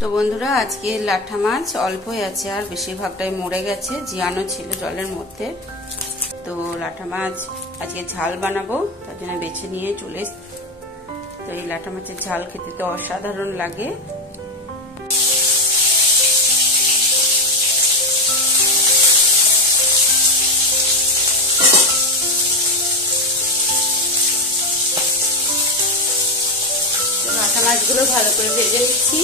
তো বন্ধুরা, আজকে লাঠা মাছ অল্পই আছে, আর বেশিরভাগটাই মরে গেছে, জিয়ানো ছিল জলের মধ্যে। তো লাঠা মাছ আজকে ঝাল বানাবো, তার জন্য বেছে নিয়ে চলে। তো এই লাঠা মাছের ঝাল খেতে তো অসাধারণ লাগে। লাঠা মাছগুলো ভালো করে ভেজে নিচ্ছি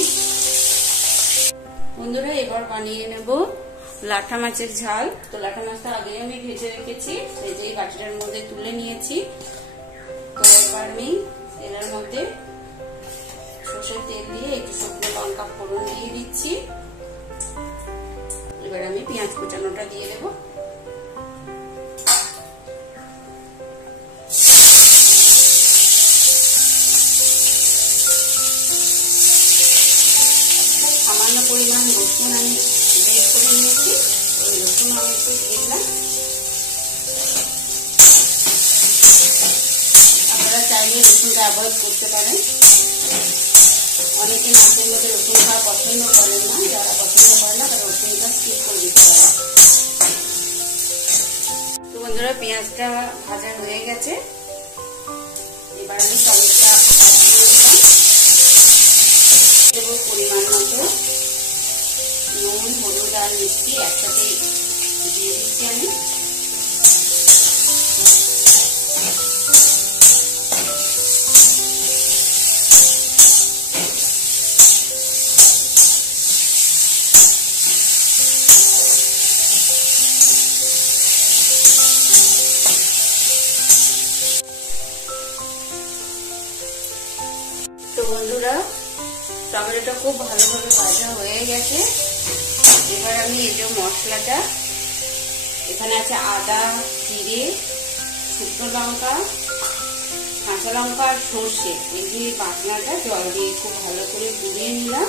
বন্ধুরা। এবার বানিয়ে নেব লাঠা মাছের ঝাল। তো লাঠা মাছটা আগে আমি ভেজে রেখেছি, ভেজে বাটিটার মধ্যে তুলে নিয়েছি। তো এবার আমি তেলের মধ্যে সরষের তেল দিয়ে একটু শুকনো লঙ্কা ফোড়ন দিয়ে দিচ্ছি। এবার আমি পেঁয়াজ কুচানোটা দিয়ে দেবো। সামান্য পরিমাণ রসুন আমি বের করে নিয়েছি, ওই রসুন আমি একটু দিয়ে দিলাম। আপনারা চাইলে রসুনটা অ্যাভয়েড করতে পারেন, অনেকে মাছের মধ্যে রসুন খাওয়া পছন্দ করেন না। যারা পছন্দ করেন না তারা রসুনটা স্কিপ করে দিতে পারেন। তো বন্ধুরা, পেঁয়াজটা ভাজা হয়ে গেছে, এবার আমি টমেটোটা করে দিলাম। দেবো পরিমাণ মতো নুন, হলুদ আর মিষ্টি একসাথে দিয়ে দিচ্ছি আমি। তো বন্ধুরা, টমেটোটা খুব ভালোভাবে ভাজা হয়ে গেছে। এবার আমি এই যে মশলাটা, এখানে আছে আদা, জিরে, শুকনো লঙ্কা, কাঁচা লঙ্কা আর সর্ষে, এই যে বাটনাটা জল দিয়ে খুব ভালো করে গুলিয়ে নিলাম।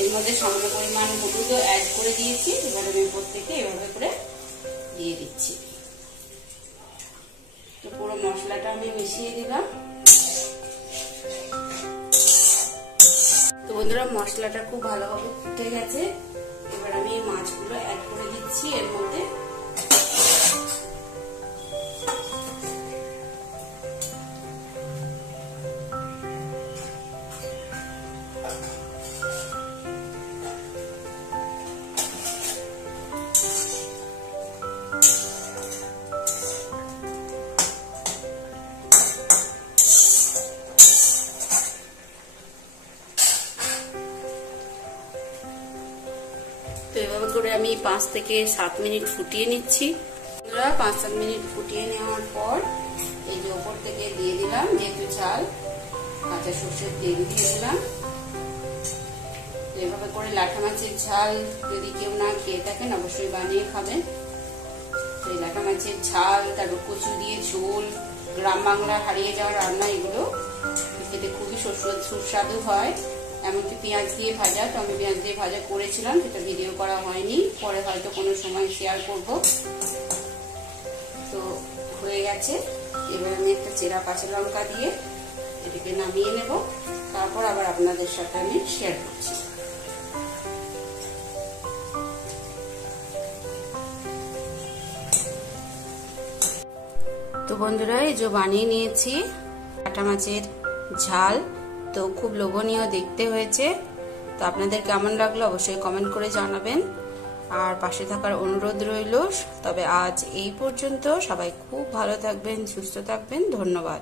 এর মধ্যে সামান্য পরিমাণ হলুদও অ্যাড করে দিয়েছি। এবার আমি উপর থেকে এভাবে করে দিয়ে দিচ্ছি। তো পুরো মশলাটা আমি মিশিয়ে দিলাম। তো বন্ধুরা, মশলাটা খুব ভালোভাবে ফুটে গেছে। এবার আমি মাছগুলো অ্যাড করে দিচ্ছি এর মধ্যে। তো এভাবে করে আমি 5 থেকে 7 মিনিট ফুটিয়ে নিচ্ছি। 5-7 মিনিট ফুটিয়ে নেওয়ার পর এই যে উপর থেকে দিয়ে দিলাম যেহেতু ঝাল, কাঁচা সরষের তেল দিয়ে দিলাম। এভাবে করে লাঠা মাছের ঝাল যদি কেউ না খেয়ে থাকেন অবশ্যই বানিয়ে খাবেন। তো এই লাঠা মাছের ঝাল, তারপর কচু দিয়ে ঝোল, গ্রাম বাংলার হারিয়ে যাওয়া রান্না, এগুলো খেতে খুবই সুস্বাদু হয়। এমনকি পেঁয়াজ দিয়ে ভাজা, তো আমি পেঁয়াজ দিয়ে ভাজা করেছিলাম, সেটা ভিডিও করা হয়নি, পরে হয়তো কোনো সময় শেয়ার করব। তো হয়ে গেছে। এবার আমি একটা চেরা কাঁচা লঙ্কা দিয়ে এটাকে নামিয়ে নেব, তারপর আবার আপনাদের সাথে আমি শেয়ার করছি। তো বন্ধুরা, এই যে বানিয়ে নিয়েছি লাঠা মাছের ঝাল। তো খুব লোভনীয় দেখতে হয়েছে। তো আপনাদের কেমন লাগলো অবশ্যই কমেন্ট করে জানাবেন, আর পাশে থাকার অনুরোধ রইল। তবে আজ এই পর্যন্ত। সবাই খুব ভালো থাকবেন, সুস্থ থাকবেন। ধন্যবাদ।